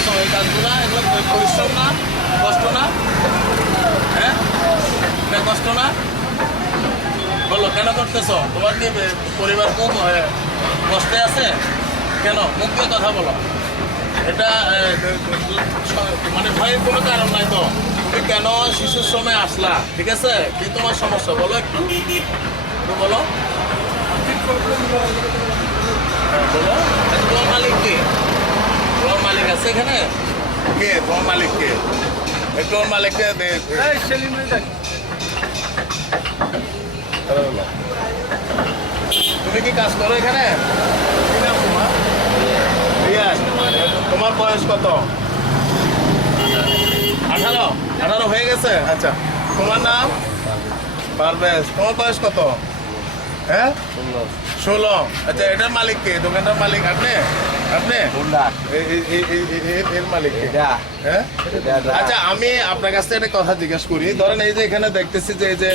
করতেছো এই কাজগুলো? এগুলো পরিশ্রম না, কষ্ট না? হ্যাঁ, এটা কষ্ট না? বলো কেন করতেছো? তোমার কি পরিবার খুব কষ্টে আছে? কেন? মুখ দিয়ে কথা বলো। এটা মানে ভয়ের কোনো কারণ নাই তো। তুমি কেন শিশুর শ্রমে আসলা? ঠিক আছে, কি তোমার সমস্যা বলো একটু বলো। বলো তোমার মালিক কে? তোমার মালিক আছে এখানে? কে তোমার মালিক? কে তোমার মালিককে? তুমি কি কাজ করো এখানে? তোমার বয়স কত? 18 হয়ে গেছে। আচ্ছা, তোমার নাম? পারভেজ। তোমার বয়স কত? হ্যাঁ, 16। আচ্ছা, এটার মালিক কে? দোকানটার মালিক আপনি? আপনি এর মালিক কে? হ্যাঁ। আচ্ছা, আমি আপনার কাছ থেকে একটা কথা জিজ্ঞেস করি। ধরেন এই যে এখানে দেখতেছি যে এই যে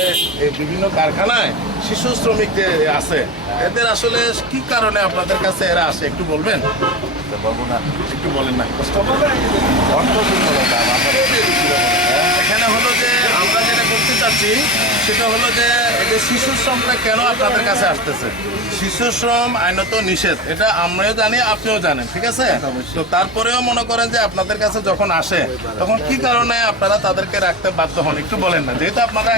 বিভিন্ন কারখানায় শিশু শ্রমিক যে আছে, এদের আসলে কি কারণে আপনাদের কাছে এরা আসে একটু বলবেন? বলবো না, একটু বলেন না। এখানে হলো যে আমরা যেটা করতে চাচ্ছি সেটা হলো যে এই যে শিশু শ্রমটা কেন আপনাদের কাছে আসতেছে। শিশু শ্রম আইনত নিষেধ, এটা আমরাও জানি, আপনিও জানেন, ঠিক আছে? তো তারপরেও মনে করেন যে আপনাদের কাছে যখন আসে তখন কি কারণে আপনারা তাদেরকে রাখতে বাধ্য হন একটু বলেন না, যেহেতু আপনারা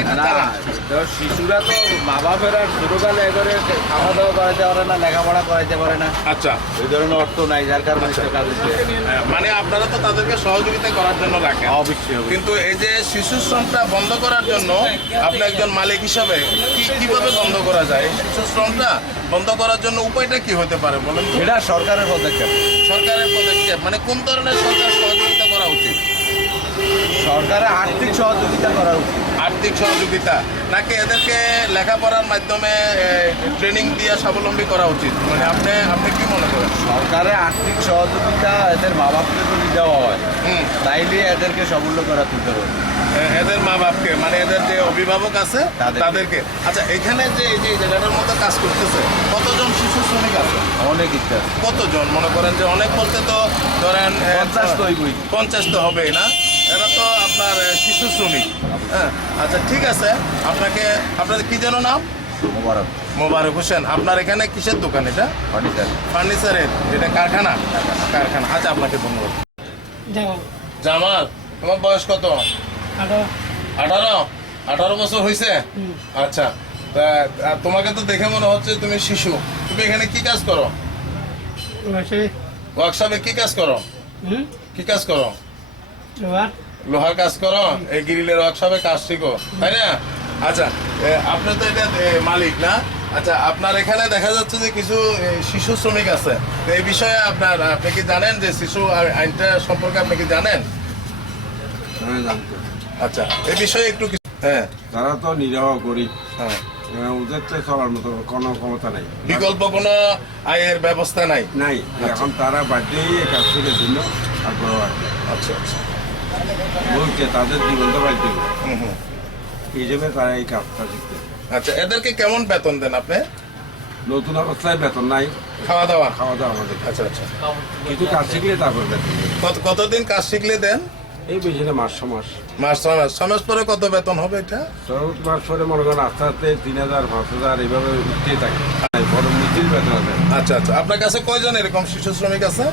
শিশুরা তো মা বাপেরা ছোটকালে এবারে খাওয়া দাওয়া করাইতে পারে না, লেখাপড়া করাইতে পারে না। আচ্ছা, এই ধরনের অর্থ নাই, যার কারণে মানে আপনারা তো তাদেরকে সহযোগিতা করার জন্য রাখেন। অবশ্যই। কিন্তু এই যে শিশু শ্রমটা বন্ধ করার জন্য আপনি একজন মালিক হিসাবে কিভাবে বন্ধ করা যায়? শিশু শ্রমটা বন্ধ করার জন্য উপায়টা কি হতে পারে বলেন? এটা সরকারের পদক্ষেপ। সরকারের পদক্ষেপ মানে কোন ধরনের সরকার সহযোগিতা করা উচিত? সরকারের আর্থিক সহযোগিতা করা উচিত। আর্থিক সহযোগিতা নাকি এদেরকে লেখাপড়ার মাধ্যমে ট্রেনিং দিয়ে স্বাবলম্বী করা উচিত? মানে আপনি আপনি কি মনে করেন? সরকারের আর্থিক সহযোগিতা এদের মা বাপকে যদি দেওয়া হয় তাইলে এদেরকে সাবল্য করা তুলতে হবে। এদের মা বাপকে মানে এদের যে অভিভাবক আছে তাদেরকে। আচ্ছা, এখানে যে এই যে জায়গাটার মতো কাজ করতেছে কতজন শিশু শ্রমিক আছে? অনেক ইচ্ছা। কতজন মনে করেন? যে অনেক বলতে তো ধরেন 50 তো হইবই। 50 তো হবেই না, এরা তো আপনার শিশু শ্রমিক। হ্যাঁ, আচ্ছা ঠিক আছে। আপনাদের কি যেন নাম? মোবারক। মোবারক হোসেন। আপনার এখানে কিসের দোকান এটা? ফার্নিচার। ফার্নিচারের? এটা কারখানা? কারখানা। আচ্ছা, আপনাকে ধন্যবাদ। জামাল, তোমার বয়স কত? 18 বছর হয়েছে? আচ্ছা, তা তোমাকে তো দেখে মনে হচ্ছে তুমি শিশু। তুমি এখানে কি কাজ করো? ওয়ার্কশপে কি কাজ করো? কি কাজ করো? লোহার কাজ করো? এই গ্রিলের ওয়ার্কশপে কাজ শিখো, তাই না? আচ্ছা, আপনি তো এটা মালিক না? আচ্ছা, আপনার এখানে দেখা যাচ্ছে যে কিছু শিশু শ্রমিক আছে, তো এই বিষয়ে আপনি কি জানেন যে শিশু আইনটা সম্পর্কে আপনি কি জানেন? আচ্ছা, এই বিষয়ে একটু হ্যাঁ, তারা তো নিরহ গরিব, হ্যাঁ, ওদের তো চলার মতো কোনো ক্ষমতা নাই, বিকল্প কোনো আয়ের ব্যবস্থা নাই। এখন তারা বাধ্যই এই কাজ থেকে জন্য আগ্রহ আছে। আচ্ছা আচ্ছা, বলছে তাদের জীবন তো বাধ্য, হুম হুম। এই জন্য তারা এই কাজটা শিখতে। আচ্ছা, এদেরকে কেমন বেতন দেন আপনি? নতুন অবস্থায় বেতন নাই, খাওয়া দাওয়া? আমাদের। আচ্ছা আচ্ছা, কিছু কাজ শিখলে তারপর বেতন। কতদিন কাজ শিখলে দেন? এই বেশি না, মাস 6 মাস। মাস 6 মাস। 6 মাস পরে কত বেতন হবে এটা? 6 মাস পরে মনে করেন আস্তে আস্তে 3000 5000 এইভাবে উঠতেই থাকে, বড় মিস্ত্রির বেতন আছে। আচ্ছা আচ্ছা, আপনার কাছে কয়জন এরকম শিশু শ্রমিক আছে?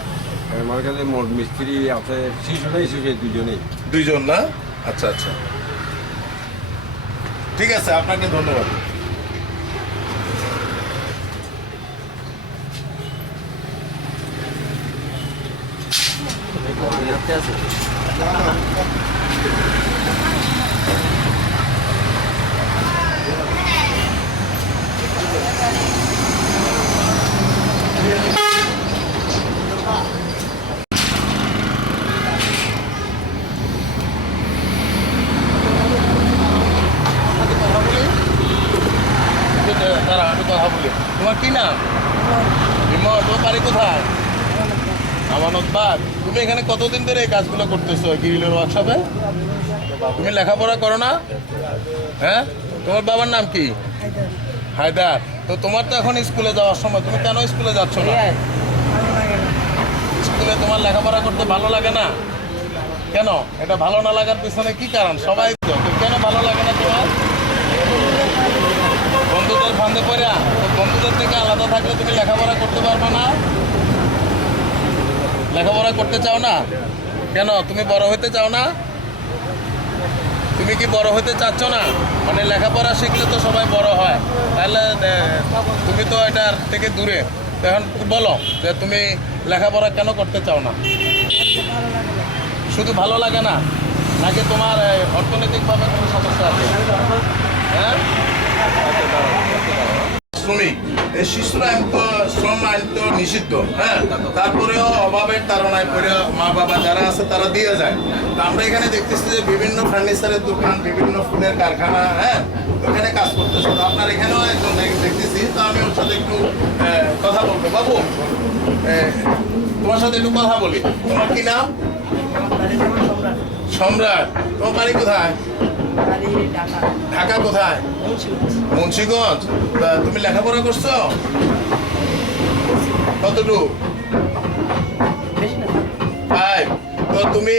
আমার কাছে মোট মিস্ত্রি আছে, শিশুটাই শিশু দুজনেই। 2 জন না? আচ্ছা আচ্ছা, ঠিক আছে, আপনাকে ধন্যবাদ। দাঁড়া, আমি কথা বলি। তোমার কি নাম? বিমল। তোমার বাড়ি কোথায়? আমানতবাগ। তুমি এখানে কতদিন ধরে এই কাজগুলো করতেছো গ্রিলের ওয়ার্কশপে? তুমি লেখাপড়া করো না? হ্যাঁ, তোমার বাবার নাম কি? হায়দার। তো তোমার তো এখন স্কুলে যাওয়ার সময়, তুমি কেন স্কুলে যাচ্ছ না? স্কুলে তোমার লেখাপড়া করতে ভালো লাগে না? কেন? এটা ভালো না লাগার পিছনে কি কারণ? সবাই তো, কেন ভালো লাগে না তোমার? বন্ধুদের ফান্দে পড়া? তো বন্ধুদের থেকে আলাদা থাকলে তুমি লেখাপড়া করতে পারবে না? লেখাপড়া করতে চাও না? কেন? তুমি বড় হতে চাও না? তুমি কি বড় হতে চাচ্ছ না? মানে লেখাপড়া শিখলে তো সবাই বড় হয়, তাহলে তুমি তো এটার থেকে দূরে। তো এখন বলো যে তুমি লেখাপড়া কেন করতে চাও না? শুধু ভালো লাগে না, নাকি তোমার অর্থনৈতিকভাবে কোনো সমস্যা আছে? হ্যাঁ, শ্রমিক এই শিশুরা তো শ্রম আইন তো নিষিদ্ধ, হ্যাঁ, তারপরেও অভাবের তাড়নায় করে মা বাবা যারা আছে তারা দিয়ে যায়। তো আমরা এখানে দেখতেছি যে বিভিন্ন ফার্নিচারের দোকান, বিভিন্ন ফুলের কারখানা, হ্যাঁ, ওখানে কাজ করতেছে। তো আপনার এখানেও একজন দেখতেছি, তো আমি ওর সাথে একটু কথা বলবো। বাবু, তোমার সাথে একটু কথা বলি। তোমার কি নাম? সম্রাট। তোমার বাড়ি কোথায়? ঢাকা কোথায়? মুন্সিগঞ্জ। তা তুমি লেখাপড়া করছো কতটুকু? 5। তো তুমি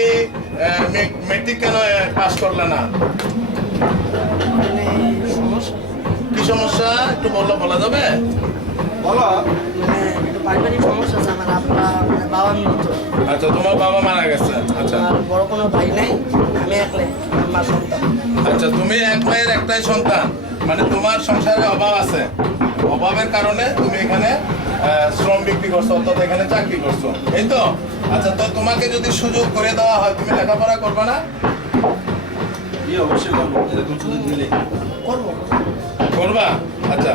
মেট্রিক কেন পাস করলে না? কি সমস্যা একটু বলা যাবে? পারিবারিক সমস্যা আছে আমার, বাবার মতো। আচ্ছা, তোমার বাবা মারা গেছে। আচ্ছা, আমার বড় কোনো ভাই নাই, আমি একলাই আমার সন্তান। আচ্ছা, তুমি এক মায়ের একটাই সন্তান, মানে তোমার সংসারে অভাব আছে, অভাবের কারণে তুমি এখানে শ্রম বিক্রি করছো, অর্থাৎ এখানে চাকরি করছো, এই তো? আচ্ছা, তো তোমাকে যদি সুযোগ করে দেওয়া হয় তুমি লেখাপড়া করবে না? অবশ্যই করবো, এরকম সুযোগ দিলে করবো। করবা? আচ্ছা,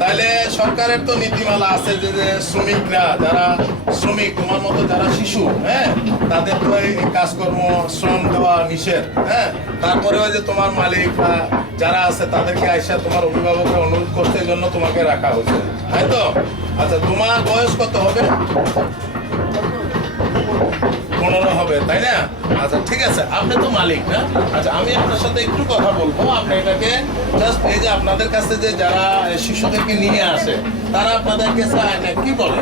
তাহলে সরকারের তো নীতিমালা আছে যে শ্রমিকরা, যারা শ্রমিক তোমার মতো যারা শিশু, হ্যাঁ, তাদের তো এই কাজকর্ম শ্রম দেওয়া নিষেধ, হ্যাঁ। তারপরে ওই যে তোমার মালিক বা যারা আছে তাদেরকে আইসা তোমার অভিভাবকরা অনুরোধ করতে, এই জন্য তোমাকে রাখা হয়েছে, তাই তো? আচ্ছা, তোমার বয়স কত হবে? 15 হবে, তাই না? আচ্ছা, ঠিক আছে, আপনি তো মালিক না? আচ্ছা, আমি আপনার সাথে একটু কথা বলবো। আপনি এটাকে জাস্ট এই যে আপনাদের কাছে যে যারা শিশুদেরকে নিয়ে আসে, তারা আপনাদের কাছে কি বলে?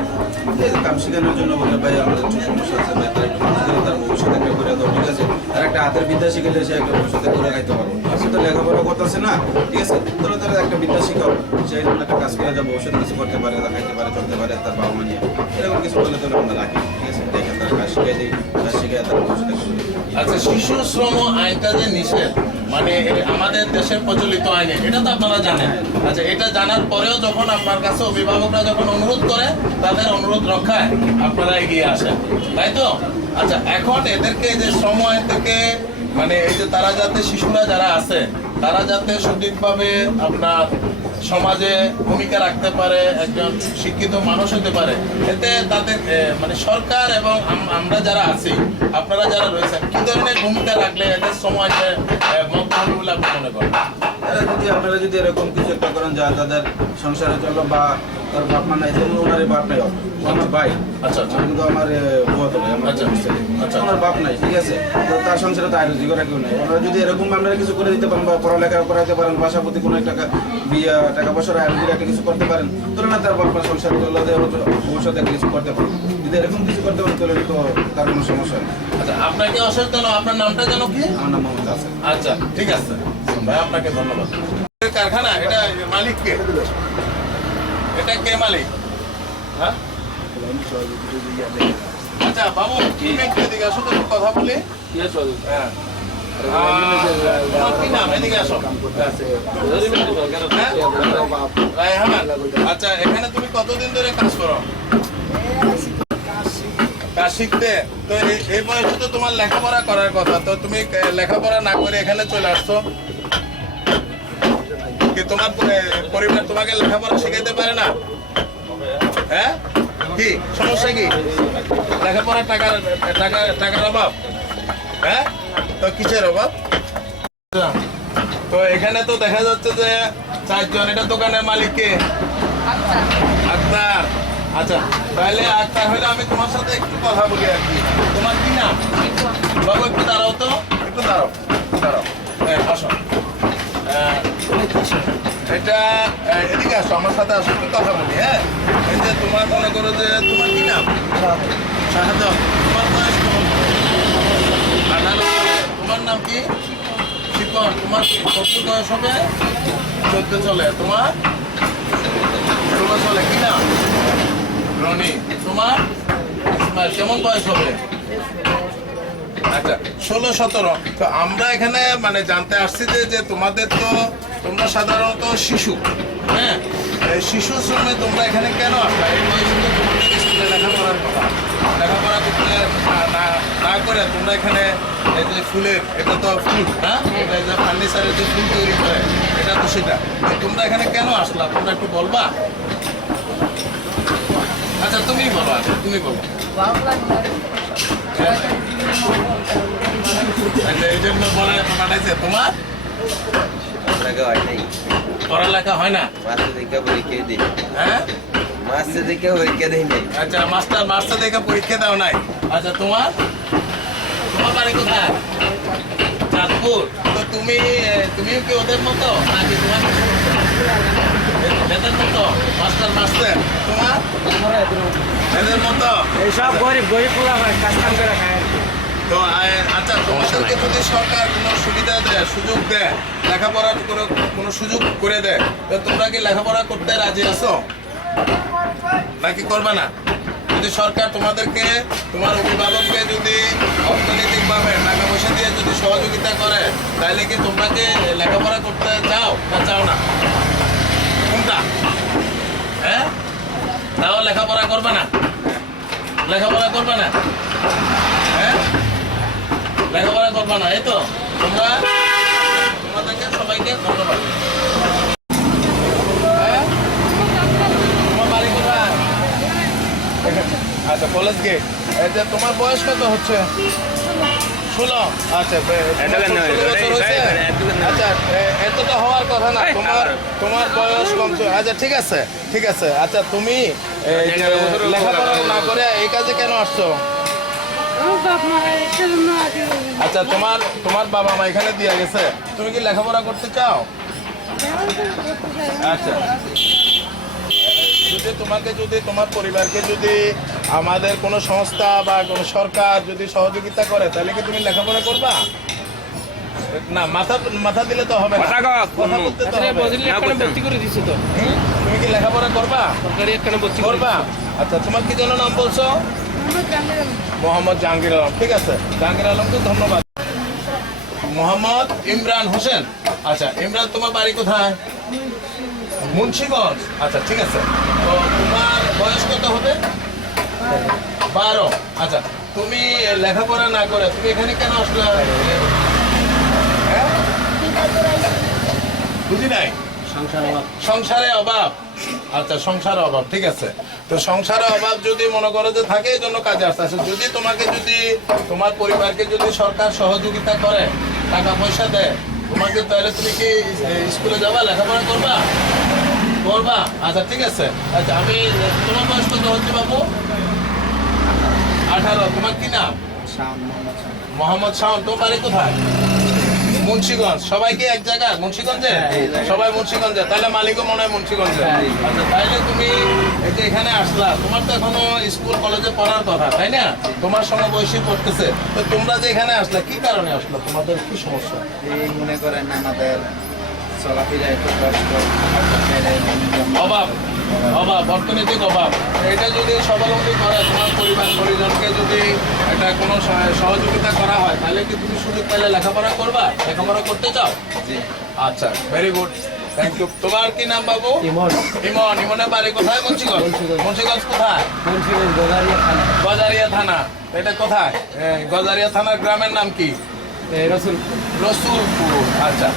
কাম শেখানোর জন্য বলে ভাই আমাদের একটু সমস্যা আছে, ভাই তার একটু তার ভবিষ্যতে একটা করে দাও, ঠিক আছে? তার একটা হাতের বিদ্যা শিখেলে সে একটা ভবিষ্যতে করে খাইতে পারবো। সে তো লেখাপড়া করতেছে না, ঠিক আছে? তোরা তারা একটা বিদ্যা শিখাও, সে জন্য একটা কাজ করে যা ভবিষ্যতে কিছু করতে পারে, খাইতে পারে, চলতে পারে, তার বাবা মা নিয়ে এরকম কিছু বলে তোলে আমরা রাখি, ঠিক আছে? দেখেন তার কাজ শিখিয়ে দিই, কাজ শিখিয়ে তার ভবিষ্যতে। আচ্ছা, শিশু শ্রম আইনটা যে নিষেধ, মানে আমাদের দেশের প্রচলিত আইনে, এটা তো আপনারা জানেন। আচ্ছা, এটা জানার পরেও যখন আপনার কাছে অভিভাবকরা যখন অনুরোধ করে, তাদের অনুরোধ রক্ষায় আপনারা এগিয়ে আসেন, তাই তো? আচ্ছা, এখন এদেরকে যে শ্রম আইন থেকে, মানে এই যে তারা যাতে, শিশুরা যারা আছে তারা যাতে সঠিকভাবে আপনার সমাজে ভূমিকা রাখতে পারে, একজন শিক্ষিত মানুষ হতে পারে, এতে তাদের মানে সরকার এবং আমরা যারা আছি, আপনারা যারা রয়েছেন, কি ধরনের ভূমিকা রাখলে এদের সমাজে মত হবে বলে আপনি মনে করেন? আপনারা যদি এরকম কিছু একটা করেন যা তাদের সংসারে চলো, বা তার বাপ মা নাই, যেমন ওনার বাপ নাই, আমার ভাই, আচ্ছা, আচ্ছা, কিন্তু আমার বুয়াতো ভাই, আমার আচ্ছা, আচ্ছা, আমার বাপ নাই, ঠিক আছে? তো তার সংসারে তো আয় রুজি করা কেউ নেই। ওনারা যদি এরকম আপনারা কিছু করে দিতে পারেন, বা পড়ালেখা করাইতে পারেন, বাসাপতি কোনো টাকা বিয়া টাকা পয়সার আয় রুজির একটা কিছু করতে পারেন, তাহলে না তার বাপ মা সংসার করলে ভবিষ্যতে একটা কিছু করতে পারেন। যদি এরকম কিছু করতে পারেন তাহলে তো তার কোনো সমস্যা নেই। আচ্ছা, আপনাকে অসংখ্য ধন্যবাদ। আপনার নামটা যেন কি? আমার নাম মোহাম্মদ হাসান। আচ্ছা, ঠিক আছে ভাই, আপনাকে ধন্যবাদ। কারখানা, এটা মালিক কে? এটা কে মালিক? হ্যাঁ, আচ্ছা বাবু, তুমি একটু এদিকে আসো তো, একটু কথা বলি। হ্যাঁ, তোমার কি নাম? এদিকে আসো। হ্যাঁ? রায়হানা। আচ্ছা, এখানে তুমি কতদিন ধরে কাজ করো? কাজ শিখতে? তো এই বয়সে তো তোমার লেখাপড়া করার কথা, তো তুমি লেখাপড়া না করে এখানে চলে আসছো, কি তোমার পরিবার তোমাকে লেখাপড়া শিখাইতে পারে না? হ্যাঁ, কি সমস্যা? কি লেখাপড়ার টাকার অভাব? হ্যাঁ, তো কিসের অভাব? তো এখানে তো দেখা যাচ্ছে যে 4 জন। এটা দোকানের মালিক কে? আক্তার। আচ্ছা, তাহলে আক্তার হলে আমি তোমার সাথে একটু কথা বলি আর কি। তোমার কি নাম? বাবু একটু দাঁড়াও তো, একটু দাঁড়াও, হ্যাঁ, আসো। এটা এদিকে আসো, আমার সাথে আসো, একটু কথা বলি। হ্যাঁ, এই যে তোমার মনে করো যে তোমার কি নাম? শাহাদত, তোমার বয়স কেমন? 18 চলে। তোমার নাম কি? শিপন। তোমার কত বয়স হবে? 14 চলে। তোমার 16 চলে। কি নাম? রনি। তোমার? ইসমাইল। কেমন বয়স হবে? আচ্ছা 16-17। তো আমরা এখানে মানে জানতে আসছি যে তোমাদের তো তোমরা সাধারণত শিশু, হ্যাঁ, এই শিশু শ্রমে তোমরা এখানে কেন আসলা? এই বয়সে তো তোমাদের স্কুলে লেখাপড়ার কথা, লেখাপড়া করতে না করে তোমরা এখানে এই যে ফুলের, এটা তো ফুল, হ্যাঁ, এটা যে ফার্নিচারের যে ফুল তৈরি করে, এটা তো সেটা। তো তোমরা এখানে কেন আসলা তোমরা একটু বলবা? আচ্ছা তুমি বলো, আচ্ছা তুমি বলো। আচ্ছা এই জন্য পাঠাইছে। তোমার পড়ালেখা হয় নাই, পড়ালেখা হয় না? মাস্টার দেখে পরীক্ষা দিই, হ্যাঁ, মাস্টার দেখে পরীক্ষা দেই নাই। আচ্ছা মাস্টার দেখে পরীক্ষা দাও নাই। আচ্ছা তোমার বাড়ি কোথায়? চাঁদপুর। তো তুমিও কি ওদের মতো নাকি তোমার এদের মতো মাস্টার? তোমার এদের মতো? এইসব গরিব পোলা হয়, কাজ কাম করে খায়। তো আচ্ছা তোমাদেরকে যদি সরকার কোনো সুবিধা দেয়, সুযোগ দেয়, লেখাপড়ার কোনো সুযোগ করে দেয়, তো তোমরা কি লেখাপড়া করতে রাজি আছো নাকি করবে না? যদি সরকার তোমাদেরকে, তোমার অভিভাবককে যদি অর্থনৈতিকভাবে টাকা পয়সা দিয়ে যদি সহযোগিতা করে, তাহলে কি তোমরা কি লেখাপড়া করতে চাও না চাও না? কোনটা? হ্যাঁ, তাও লেখাপড়া করবে না? লেখাপড়া করবে না? হ্যাঁ, লেখাপড়া করবে না, এই তো? তোমাদেরকে সবাইকে ধন্যবাদ। হ্যাঁ, তোমার বাড়ি কোথায়? আচ্ছা কলেজ গেট। এই যে তোমার বয়স কত হচ্ছে? 16। আচ্ছা আচ্ছা এতটা হওয়ার কথা না, তোমার বয়স কম। আচ্ছা ঠিক আছে ঠিক আছে। আচ্ছা তুমি লেখাপড়া না করে এই কাজে কেন আসছো? আচ্ছা তোমার বাবা মা এখানে দিয়ে গেছে, তুমি কি লেখাপড়া করতে চাও? আচ্ছা যদি তোমার পরিবারকে যদি আমাদের কোনো সংস্থা বা কোনো সরকার যদি সহযোগিতা করে, তাহলে কি তুমি লেখাপড়া করবা? না, মাথা দিলে তো হবে না, কথা বলতে তো হবে। হুম? তুমি কি লেখাপড়া করবা? করবা? আচ্ছা তোমার কি যেন নাম বলছো? মোহাম্মদ জাহাঙ্গীর আলম। ঠিক আছে, জাহাঙ্গীর আলমকে ধন্যবাদ। মোহাম্মদ ইমরান হোসেন। আচ্ছা ইমরান, তোমার বাড়ি কোথায়? মুন্সিগঞ্জ। আচ্ছা ঠিক আছে। তো তোমার বয়স কত হবে? 12। আচ্ছা তুমি লেখাপড়া না করে তুমি এখানে কেন আসলে? হ্যাঁ? বুঝি নাই। সংসারে অভাব। আচ্ছা সংসারে অভাব, ঠিক আছে। তো সংসারে অভাব যদি মনে করো যে থাকে, এই জন্য কাজে আসতে আসে। যদি তোমার পরিবারকে যদি সরকার সহযোগিতা করে, টাকা পয়সা দেয় তোমাকে, তাহলে তুমি কি স্কুলে যাবা, লেখাপড়া করবা? আচ্ছা ঠিক আছে। আচ্ছা তোমার বয়স কত হচ্ছে বাবু? 18। তোমার কি নাম? মোহাম্মদ শাওন। তোমার বাড়ি কোথায়? মুন্সিগঞ্জ। সবাই কি এক জায়গায় মুন্সিগঞ্জে? সবাই মুন্সিগঞ্জে। তাহলে মালিকও মনে হয় মুন্সিগঞ্জে। আচ্ছা তাইলে তুমি এই যে এখানে আসলা, তোমার তো এখনো স্কুল কলেজে পড়ার কথা, তাই না? তোমার সমবয়সী পড়তেছে। তো তোমরা যে এখানে আসলা, কি কারণে আসলা? তোমাদের কি সমস্যা? এই মনে করেন আমাদের চলাফেরা একটু কষ্ট, অভাব, অর্থনৈতিক অভাব। এটা যদি স্বাবলম্বী করে, তোমার পরিজনকে যদি এটা কোনো সহযোগিতা করা হয়, তাহলে কি তুমি সুযোগ পাইলে লেখাপড়া করবা? লেখাপড়া করতে চাও? আচ্ছা ভেরি গুড, থ্যাংক ইউ। তোমার কি নাম বাবু? ইমনের বাড়ি কোথায়? মুন্সিগঞ্জ কোথায়? গজারিয়া থানা। এটা কোথায়? গজারিয়া থানার গ্রামের নাম কি? রসুলপুর। আচ্ছা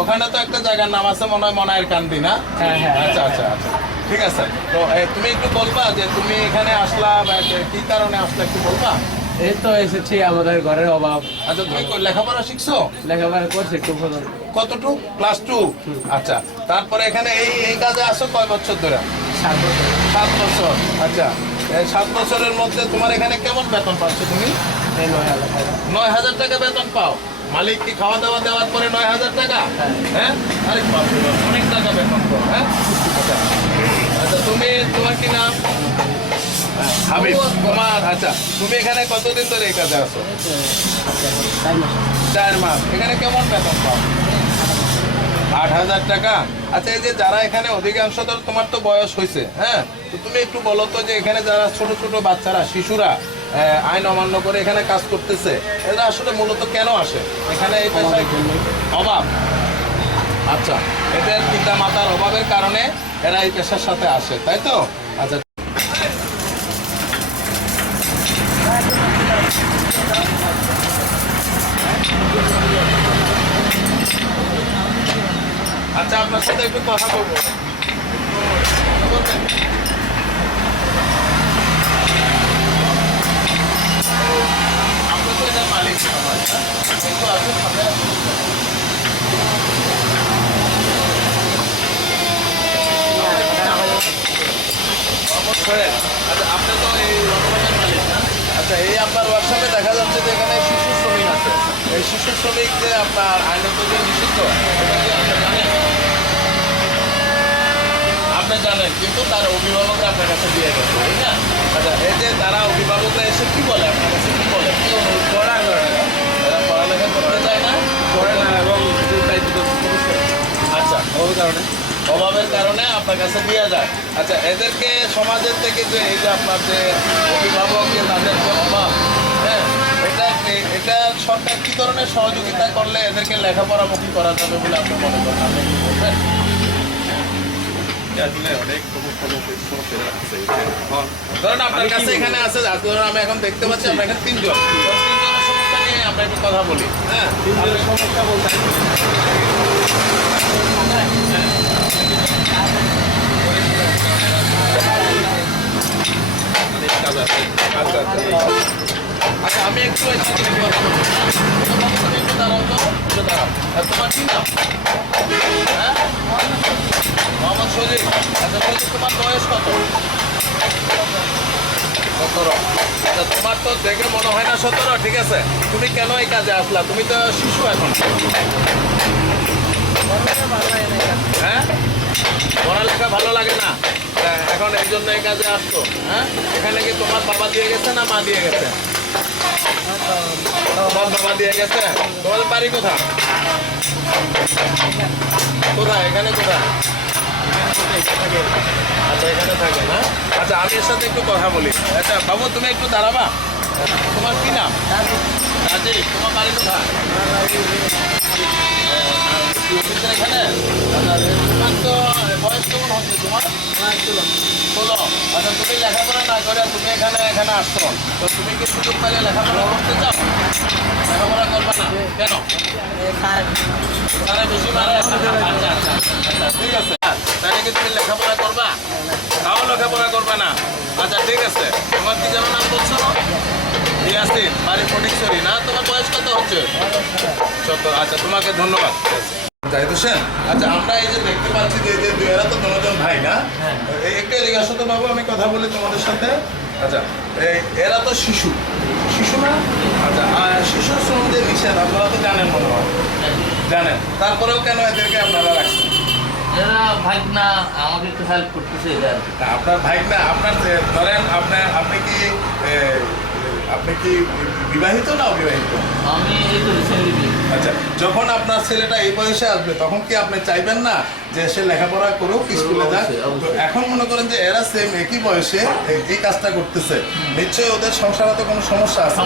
ওখানে তো একটা জায়গার নাম আছে মনে হয়, মনায়ের কান্দি না? আচ্ছা আচ্ছা আচ্ছা ঠিক আছে। তো তুমি একটু বলবা যে তুমি এখানে আসলা, কি কারণে আসলা, একটু বলবা? এই তো এসেছি, আমাদের ঘরের অভাব। আচ্ছা তুমি লেখাপড়া শিখছো? লেখাপড়া করছি একটু। কতটুকু? ক্লাস 2। আচ্ছা তারপরে এখানে এই কাজে আসো কয় বছর ধরে? 7 বছর। আচ্ছা এই 7 বছরের মধ্যে তোমার এখানে কেমন বেতন পাচ্ছ তুমি? 9,000 টাকা বেতন পাও? মালিক কি খাওয়া দাওয়া দেওয়ার পরে 9,000 টাকা? হ্যাঁ, আরে বাপরে, অনেক টাকা বেতন পাও। হ্যাঁ আচ্ছা তোমার কি নাম? হাবিব তোমার, আচ্ছা তুমি এখানে কতদিন ধরে এই কাজে আছো? 4 মাস। এখানে কেমন বেতন পাও? 8,000 টাকা। আচ্ছা এই যে যারা এখানে অধিকাংশ ধর তোমার তো বয়স হয়েছে, হ্যাঁ, তো তুমি একটু বলো তো যে এখানে যারা ছোট ছোট বাচ্চারা, শিশুরা আইন অমান্য করে এখানে কাজ করতেছে, এরা আসলে মূলত কেন আসে এখানে? এই পেশায় অভাব। আচ্ছা, এদের পিতা মাতার অভাবের কারণে এরা এই পেশার সাথে আসে, তাই তো? আচ্ছা আচ্ছা, আপনার সাথে একটু কথা বলবো। আপনি তো এটা মালিক সবাই, হ্যাঁ? একটু আসুন, সামনে আসুন। মোহাম্মদ সোহেল, আচ্ছা আপনি তো এই ওয়ার্কশপের মালিক না? আচ্ছা এই আপনার ওয়ার্কশপে দেখা যাচ্ছে যে এখানে শিশু শ্রমিক আছে। এই শিশু শ্রমিক যে আপনার আইনত যে নিষিদ্ধ, এটা কি আপনি জানেন? আপনি জানেন, কিন্তু তার অভিভাবকরা আপনার কাছে দিয়ে গেছে, তাই না? আচ্ছা এই যে তারা অভিভাবকরা এসে কি বলে আপনার কাছে, কি বলে, কি অনুরোধ করা করে? এরা পড়ালেখা করতে চায় না, করে না, এবং আচ্ছা ওর কারণে, অভাবের কারণে আপনার কাছে দিয়ে যায়। আচ্ছা এদেরকে সমাজের থেকে যে এই যে আপনার যে অভিভাবক, যে তাদের যে অভাব, হ্যাঁ, এটা সরকার কি ধরনের সহযোগিতা করলে এদেরকে লেখাপড়ামুখী করা যাবে বলে আপনি মনে করেন? আপনি কি বলবেন? ধরেন আপনার কাছে এখানে আছে, ধরুন আমি এখন দেখতে পাচ্ছি আমরা এখানে 3 জন, 3 জনের সমস্যা নিয়ে আমরা একটু কথা বলি, হ্যাঁ, 3 জনের সমস্যা বলতে আচ্ছা আমি একটু একটু দাঁড়াও তো, একটু দাঁড়াও। আর তোমার কি নাম? হ্যাঁ, মোহাম্মদ সজিব। আচ্ছা সজিব, তোমার বয়স কত? 17। আচ্ছা তোমার তো দেখে মনে হয় না 17, ঠিক আছে। তুমি কেন এই কাজে আসলা? তুমি তো শিশু এখন, হ্যাঁ, পড়ালেখা ভালো লাগে না এখন, এই জন্য এই কাজে আসতো, হ্যাঁ? এখানে কি তোমার বাবা দিয়ে গেছে না মা দিয়ে গেছে? তোমার বাবা দিয়ে গেছে। তোমাদের বাড়ি কোথায়? কোথায় এখানে, কোথায়? আচ্ছা এখানে থাকে না। আচ্ছা আমি এর সাথে একটু কথা বলি। আচ্ছা বাবু তুমি একটু দাঁড়াবা। তোমার কি নাম? রাজি। তোমার বাড়ি কোথায়? এখানে। তোমার তো বয়স কেমন হচ্ছে তোমার? 16। আচ্ছা তুমি লেখাপড়া না করে তুমি এখানে আসছো, তো তুমি কি সুযোগ পাইলে লেখাপড়া করতে চাও? লেখাপড়া করবে না কেন? তারা বেশি মারে। আচ্ছা আচ্ছা আচ্ছা ঠিক আছে, তাহলে কি তুমি লেখাপড়া করবা? তাও লেখাপড়া করবে না। আচ্ছা ঠিক আছে, তোমার কি যেন নাম বলছো? ইয়াসিন, বাড়ি ফটিকছড়ি না? তোমার বয়স কত হচ্ছে? 17। আচ্ছা তোমাকে ধন্যবাদ। আচ্ছা আমরা এই যে দেখতে পাচ্ছি যে এরা তো দুজন ভাই না? একটু এদিকে আসো তো বাবু, আমি কথা বলি তোমাদের সাথে। আচ্ছা এরা তো শিশু, শিশু না? আচ্ছা শিশু শ্রম যে নিষেধ আপনারা তো জানেন মনে হয়, জানেন, তারপরেও কেন এদেরকে আপনারা রাখছেন? এরা ভাগনা আমাকে একটু হেল্প করতেছে। আপনার ভাগনা, আপনার ধরেন আপনি কি বিবাহিত না অবিবাহিত? আমি এই তো রিসেন্টলি বিয়ে। আচ্ছা যখন আপনার ছেলেটা এই বয়সে আসবে তখন কি আপনি চাইবেন না যে সে লেখাপড়া করুক, স্কুলে যাক? তো এখন মনে করেন যে এরা সেম একই বয়সে এই কাজটা করতেছে, নিশ্চয়ই ওদের সংসারে তো কোনো সমস্যা আছে।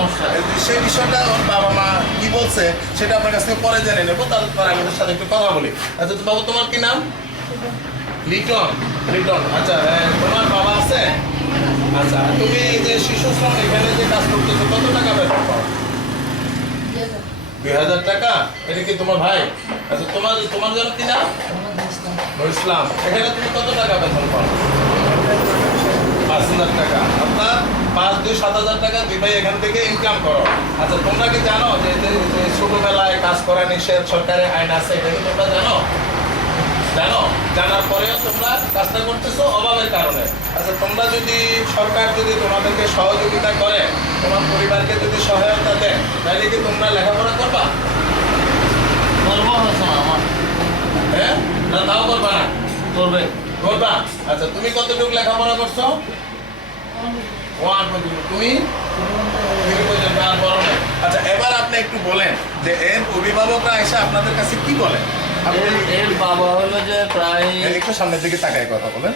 সেই বিষয়টা ওর বাবা মা কি বলছে সেটা আপনার কাছ থেকে পরে জেনে নেবো, তারপর আমি ওদের সাথে একটু কথা বলি। আচ্ছা তো বাবু তোমার কি নাম? লিটন। লিটন। আচ্ছা তোমার বাবা আছে? আচ্ছা তুমি এই যে শিশু শ্রম এখানে যে কাজ করতেছো কত টাকা বেতন পাও? 2000 টাকা। এটা কি তোমার ভাই? আচ্ছা তোমার জন্য কি নাম? ইসলাম। এখানে তুমি কত টাকা বেতন পাও? 5000 টাকা। আপনার 5-2 7,000 টাকা দুই ভাই এখান থেকে ইনকাম করো। আচ্ছা তোমরা কি জানো যে ছোটবেলায় কাজ করা নিষেধ, সরকারের আইন আছে, এটা কি তোমরা জানো? জানো? জানার পরেও তোমরা কাজটা করতেছো অভাবের কারণে। আচ্ছা তোমরা যদি সরকার যদি তোমাদেরকে সহযোগিতা করে, তোমার পরিবারকে যদি সহায়তা দেয়, তাহলে কি তোমরা লেখাপড়া করবা? করবো হচ্ছে না আমার। হ্যাঁ না তাও করবা না? করবে। করবা। আচ্ছা তুমি কতটুকু লেখাপড়া করছো? ওয়ান পর্যন্ত। তুমি থ্রি পর্যন্ত, আর বড় না। আচ্ছা, এবার আপনি একটু বলেন যে এর অভিভাবকরা এসে আপনাদের কাছে কি বলে? এর বাবা হলো যে প্রায় একটু সামনের দিকে তাকায় কথা বলেন।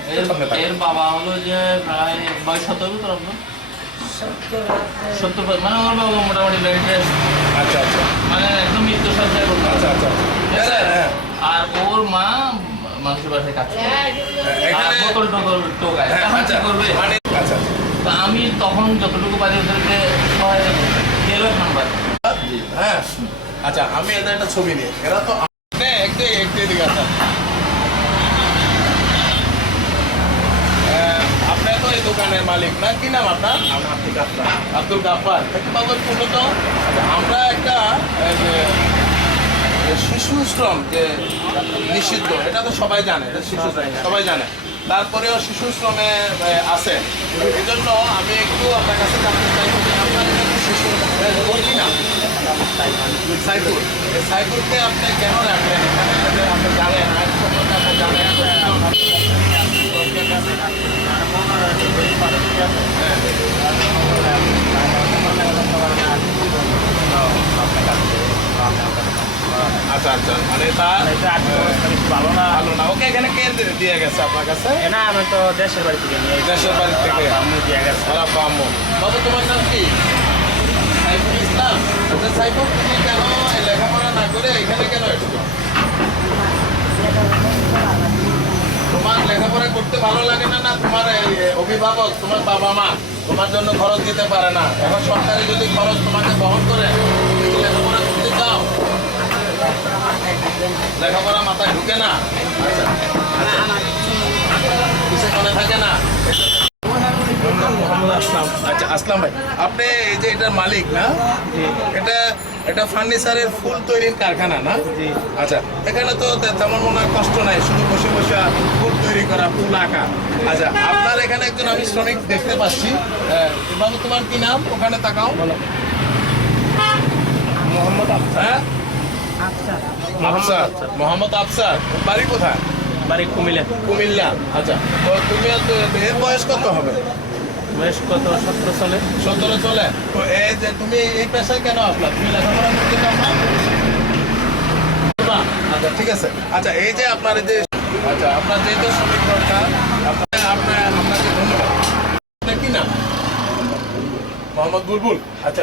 এর বাবা হলো যে প্রায় 22-27 তোর আপনার 70 মানে ওর বাবা মোটামুটি বেডে আচ্ছা আচ্ছা মানে একদম মৃত্যু সজ্জায় করতে আচ্ছা আচ্ছা ঠিক আছে? হ্যাঁ। আর ওর মা মানুষের বাসায় কাজ করে আর এখানে বোতল টোকায় হ্যাঁ, এখন আচ্ছা কি করবে? মানে আচ্ছা তা আমি তখন যতটুকু পারি ওদেরকে সহায়তা করি। গেলো নাম্বার হ্যাঁ আচ্ছা, আমি এদের একটা ছবি নিই। এরা তো একটু এদিকে আসেন। আপনি তো এই দোকানের মালিক না? কি নাম আপনার? আব্দুল গাফফার। একটু বাবু শুনো তো। আচ্ছা, আমরা একটা যে শিশু শ্রম যে নিষিদ্ধ, এটা তো সবাই জানে, এটা শিশু শ্রম সবাই জানে। তারপরেও শিশু শ্রমে আছে। এই জন্য আমি একটু আপনার কাছে জানতে চাইবো যে আপনার এখানে শিশু কি না সাইফুল, এই সাইফুলকে আপনি কেন রাখলেন এখানে? আপনি জানেন আইন সম্পর্কে আপনি জানেন আচ্ছা আচ্ছা, মানে তার ভালো না। ভালো না। ওকে এখানে কে দিয়ে গেছে আপনার কাছে? না আমি তো দেশের বাড়ি থেকে নিয়ে দেশের বাড়ি থেকে আম্মু দিয়ে গেছে। আর আব্বা আম্মু। বাবু তোমার নাম কি? সাইফুল ইসলাম। আচ্ছা সাইফুল, তুমি কেন লেখাপড়া না করে এখানে কেন এসছো? তোমার লেখাপড়া করতে ভালো লাগে না? না তোমার অভিভাবক, তোমার বাবা মা তোমার জন্য খরচ দিতে পারে না? এখন সরকারি যদি খরচ তোমাকে বহন করে, তুমি কি লেখাপড়া করতে চাও? লেখাপড়া মাথায় ঢুকে না? আচ্ছা কিছু মনে থাকে না? আচ্ছা আসলাম ভাই, আপনি এই যে এটার মালিক না? এটা ফার্নিচারের ফুল তৈরির কারখানা না? আচ্ছা, এখানে তো তেমন মনে হয় কষ্ট নাই, শুধু বসে বসে ফুল তৈরি করা, ফুল আঁকা। আচ্ছা, আপনার এখানে একজন আমি শ্রমিক দেখতে পাচ্ছি। বাবু তোমার কি নাম? ওখানে তাকাও। মোহাম্মদ হ্যাঁ আফসার, মোহাম্মদ আফসার। বাড়ি কোথায়? বাড়ি কুমিল্লা। কুমিল্লা। আচ্ছা, তো তুমি এর বয়স কত হবে? বয়স কত? 17 চলে। 17 চলে। তো এই যে তুমি এই পেশায় কেন আসলা? তুমি লেখাপড়া করতে চাও না? আচ্ছা ঠিক আছে। আচ্ছা, এই যে আপনার এই যে আচ্ছা আপনার যেহেতু শ্রমিক দরকার, আপনাকে ধন্যবাদ। আপনার কি নাম? মোহাম্মদ বুলবুল। আচ্ছা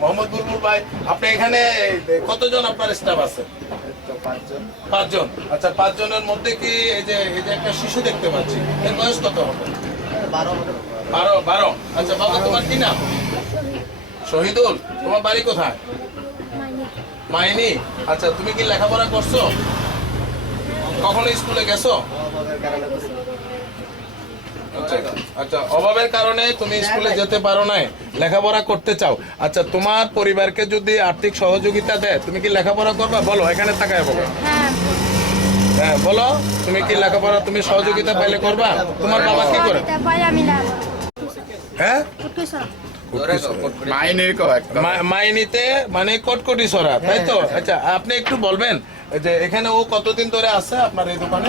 মোহাম্মদ বুলবুল ভাই, আপনি এখানে কতজন আপনার স্টাফ আছে? 5 জন। আচ্ছা, 5 জনের মধ্যে কি এই যে একটা শিশু দেখতে পাচ্ছি, এর বয়স কত হবে? 12। আচ্ছা বাবা, তোমার কি নাম? শহীদুল। তোমার বাড়ি কোথায়? মাইনি। আচ্ছা, তুমি কি লেখাপড়া করছো? কখনো স্কুলে গেছো? আচ্ছা, অভাবের কারণে তুমি স্কুলে যেতে পারো নাই, লেখাপড়া করতে চাও। আচ্ছা, তোমার পরিবারকে যদি আর্থিক সহযোগিতা দেয়, তুমি কি লেখাপড়া করবা? বলো, এখানে তাকায় বলো। হ্যাঁ বলো, তুমি কি লেখাপড়া তুমি সহযোগিতা পাইলে করবা? তোমার বাবা কি করে? হ্যাঁ মাইনিতে মানে কটকটি সরা, তাই তো? আচ্ছা, আপনি একটু বলবেন যে এখানে ও কতদিন ধরে আছে আপনার এই দোকানে?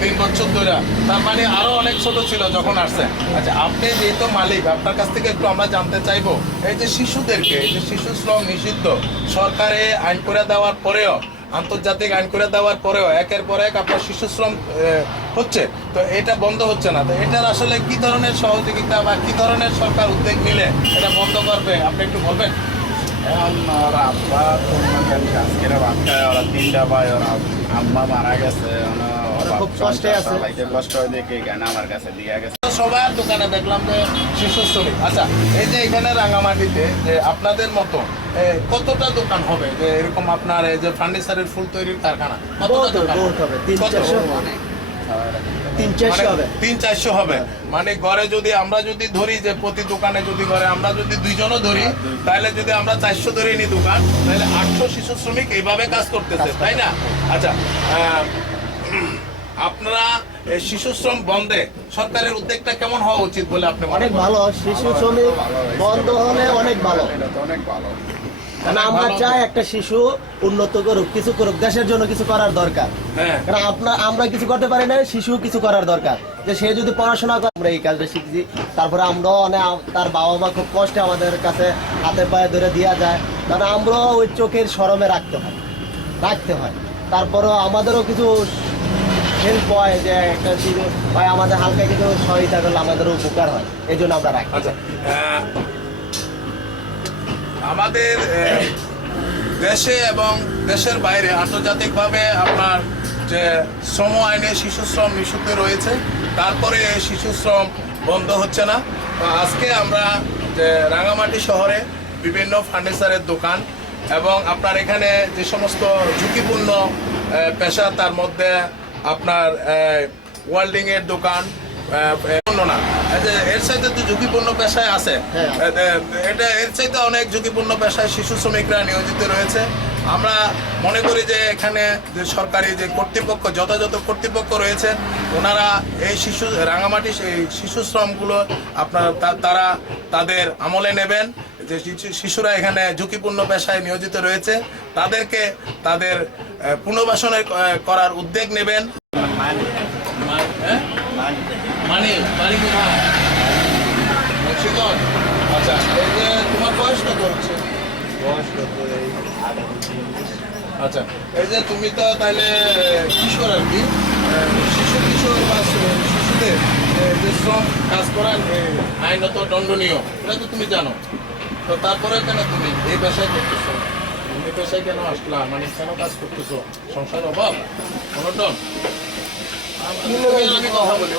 3 বছর ধরে। তার মানে আরো অনেক ছোট ছিল যখন আসছে। আচ্ছা, আপনি যেহেতু মালিক, আপনার কাছ থেকে একটু আমরা জানতে চাইবো, এই যে শিশুদেরকে, এই যে শিশু শ্রম নিষিদ্ধ সরকারে আইন করে দেওয়ার পরেও, আন্তর্জাতিক আইন করে দেওয়ার পরেও একের পর এক আপনার শিশু শ্রম হচ্ছে, তো এটা বন্ধ হচ্ছে না। তো এটার আসলে কি ধরনের সহযোগিতা বা কি ধরনের সরকার উদ্যোগ নিলে এটা বন্ধ করবে, আপনি একটু বলবেন? এখন ওরা আব্বা আজকের বাচ্চায় ওরা 3টা ভাই, ওরা আম্মা মারা গেছে, খুব কষ্টে আছে, কষ্ট হয়ে দেখে এখানে আমার কাছে দিয়ে গেছে। সবার দোকানে দেখলাম যে শিশু শ্রমিক। আচ্ছা, এই যে এখানে রাঙামাটিতে যে আপনাদের মতো কতটা দোকান হবে যে এরকম আপনার এই যে ফার্নিচারের ফুল তৈরির কারখানা? কতটা দোকান হবে? 300-400 হবে। মানে ঘরে যদি আমরা যদি ধরি যে প্রতি দোকানে যদি ঘরে আমরা যদি 2 জনও ধরি, তাহলে যদি আমরা 400 ধরে নিই দোকান, তাহলে 800 শিশু শ্রমিক এইভাবে কাজ করতেছে, তাই না? আচ্ছা, আপনারা শিশু শ্রম বন্ধে সরকারের উদ্যোগটা কেমন হওয়া উচিত বলে আপনি মনে অনেক করেন? ভালো। শিশু শ্রমিক বন্ধ হলে অনেক ভালো। এটা তো অনেক ভালো। কারণ আমরা চাই একটা শিশু উন্নত করুক, কিছু করুক, দেশের জন্য কিছু করার দরকার। হ্যাঁ। কারণ আমরা কিছু করতে পারি না, শিশু কিছু করার দরকার। যে সে যদি পড়াশোনা করে আমরা এই কাজটা শিখছি। তারপরে আমরাও তার বাবা মা খুব কষ্টে আমাদের কাছে হাতে পায়ে ধরে দেওয়া যায়, কারণ আমরাও ওই চোখের শরমে রাখতে হয়। তারপরেও আমাদেরও কিছু হেল্প হয়, যে একটা কিছু ভাই আমাদের হালকা কিছু সহায়তা করলে আমাদেরও উপকার হয়, এই জন্য আমরা রাখি। আচ্ছা, আমাদের দেশে এবং দেশের বাইরে আন্তর্জাতিকভাবে আপনার যে শ্রম আইনে শিশু শ্রম নিষিদ্ধ রয়েছে, তারপরে শিশু শ্রম বন্ধ হচ্ছে না। তো আজকে আমরা যে রাঙামাটি শহরে বিভিন্ন ফার্নিচারের দোকান এবং আপনার এখানে যে সমস্ত ঝুঁকিপূর্ণ পেশা, তার মধ্যে আপনার ওয়েল্ডিংয়ের দোকান, না এর সাথে তো ঝুঁকিপূর্ণ পেশায় আছে, এটা এর চাইতে অনেক ঝুঁকিপূর্ণ পেশায় শিশু শ্রমিকরা নিয়োজিত রয়েছে। আমরা মনে করি যে এখানে যে সরকারি যে কর্তৃপক্ষ, যথাযথ কর্তৃপক্ষ রয়েছে, ওনারা এই রাঙামাটি এই শিশু শ্রমগুলো আপনার তারা তাদের আমলে নেবেন। যে শিশুরা এখানে ঝুঁকিপূর্ণ পেশায় নিয়োজিত রয়েছে, তাদেরকে তাদের পুনর্বাসনের করার উদ্যোগ নেবেন। মানে বাড়ি কোথায়? মুন্সিগঞ্জ। আচ্ছা, এই যে তোমার বয়স কত হচ্ছে? আচ্ছা, এই যে তুমি তো তাহলে কিশোর আর কি, কিশোর বা শিশুদের যে শ্রম কাজ করার আইনত দণ্ডনীয়, এটা তো তুমি জানো। তো তারপরে কেন তুমি এই পেশায় করতেছো? এই পেশায় কেন আসলা? মানে কেন কাজ করতেছো? সংসার অভাব, অনটন? আমি কথা বলি,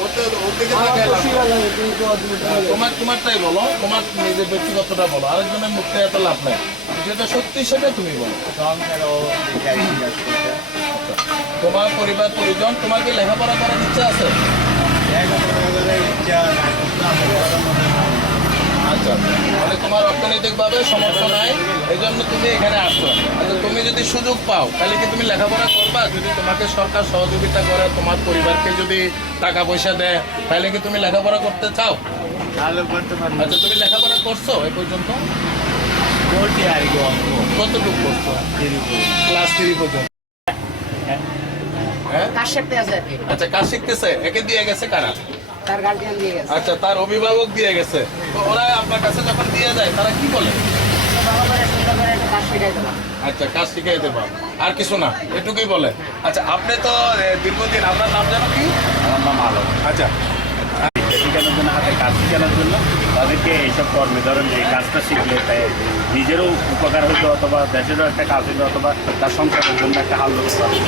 তোমারটাই বলো, তোমার নিজের ব্যক্তিগতটা বলো, আরেকজনের মুখটা এত লাভ নাই। যেটা সত্যি সেটা তুমি বলো। তোমার পরিবার পরিজন, তোমার কি লেখাপড়া করার ইচ্ছা আছে? আচ্ছা, তাহলে তোমার অর্থনৈতিকভাবে সমর্থ নাই, এই জন্য তুমি এখানে আসছো। আচ্ছা, তুমি যদি সুযোগ পাও তাহলে কি তুমি লেখাপড়া করবা? যদি তোমাকে সরকার সহযোগিতা করে, তোমার পরিবারকে যদি টাকা পয়সা দেয়, তাহলে কি তুমি লেখাপড়া করতে চাও? আচ্ছা, তুমি লেখাপড়া করছো এই পর্যন্ত? কতটুকু করছো? ক্লাস 3 পর্যন্ত। আচ্ছা, কাজ শিখতেছে। একে দিয়ে গেছে কারা? তার গার্জিয়ান দিয়ে গেছে। আচ্ছা, তার অভিভাবক দিয়ে গেছে। তো ওরা আপনার কাছে যখন দিয়ে যায় তারা কি বলে? আচ্ছা, কাজ শিখাই দেবো, আর কিছু না, এটুকুই বলে। আচ্ছা, আপনি তো দীর্ঘদিন, আপনার নাম জানো কি? আমার নাম আলো। আচ্ছা, শেখানোর জন্য, হাতে কাজ শেখানোর জন্য তাদেরকে এইসব কর্মে, ধরেন যে কাজটা শিখলে তাই নিজেরও উপকার হইতো, অথবা দেশেরও একটা কাজ হইতো, অথবা তার সংসারের জন্য একটা হাল ধরতে পারবে।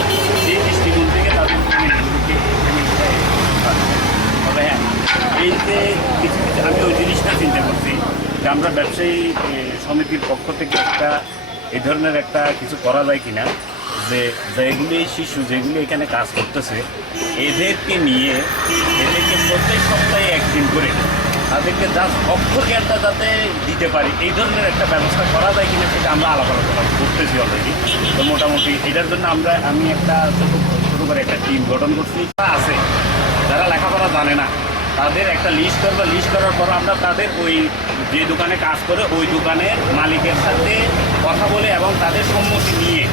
সেই দৃষ্টিকোণ থেকে তাদেরকে তবে হ্যাঁ, এই যে কিছু কিছু আমি ওই জিনিসটা চিন্তা করছি যে আমরা ব্যবসায়ী সমিতির পক্ষ থেকে একটা এই ধরনের একটা কিছু করা যায় কিনা, যে যেগুলি শিশু যেগুলি এখানে কাজ করতেছে এদেরকে নিয়ে এদেরকে প্রত্যেক সপ্তাহে একদিন করে তাদেরকে জাস্ট অক্ষর জ্ঞানটা যাতে দিতে পারি, এই ধরনের একটা ব্যবস্থা করা যায় কিনা সেটা আমরা আলাপ আলোচনা করতেছি অলরেডি। তো মোটামুটি এটার জন্য আমি একটা ছোটো করে একটা টিম গঠন করছি। আছে যারা লেখাপড়া জানে না, তাদের একটা লিস্ট করবো, লিস্ট করার পর আমরা তাদের ওই যে দোকানে কাজ করে ওই দোকানের মালিকের সাথে কথা বলে এবং তাদের সম্মতি নিয়ে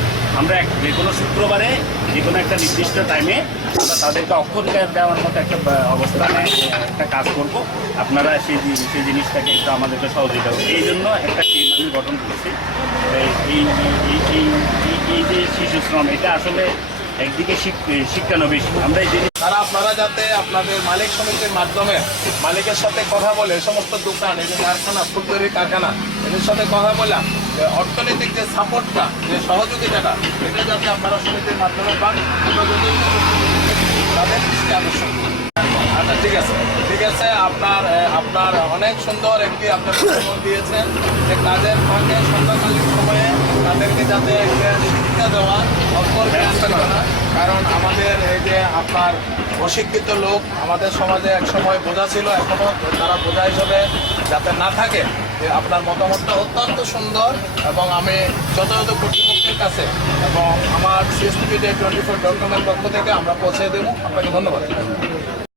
আমরা যে কোনো শুক্রবারে যে কোনো একটা নির্দিষ্ট টাইমে আমরা তাদেরকে অক্ষর দেওয়ার মতো একটা অবস্থানে একটা কাজ করব। আপনারা সেই জিনিসটাকে একটু আমাদেরকে সহযোগিতা করবে, এই জন্য একটা টিম আমি গঠন করছি। এই যে শিশু শ্রম, এটা আসলে একদিকে শিক্ষানবিশ আমরা এই জিনিস তারা আপনারা যাতে আপনাদের মালিক সমিতির মাধ্যমে মালিকের সাথে কথা বলে, সমস্ত দোকান, এই যে কারখানা, ফুল তৈরির কারখানা, এদের সাথে কথা বললাম, যে অর্থনৈতিক যে সাপোর্টটা, যে সহযোগিতাটা, এটা যাতে আপনারা সমিতির মাধ্যমে পান, তাদের দৃষ্টি আকর্ষণ। আচ্ছা, ঠিক আছে, ঠিক আছে। আপনার অনেক সুন্দর একটি আপনার প্রতিবেদন দিয়েছেন যে কাজের ফাঁকে সন্ধ্যাকালীন সময়ে তাদেরকে যাতে শিক্ষা দেওয়া, অক্ষর জ্ঞান দেওয়া। কারণ আমাদের এই যে আপনার অশিক্ষিত লোক আমাদের সমাজে এক সময় বোঝা ছিল, এখনও তারা বোঝা হিসেবে যাতে না থাকে। আপনার মতামতটা অত্যন্ত সুন্দর এবং আমি যথাযথ কর্তৃপক্ষের কাছে এবং আমার CSTV Day 24.com এর পক্ষ থেকে আমরা পৌঁছে দেবো। আপনাকে ধন্যবাদ।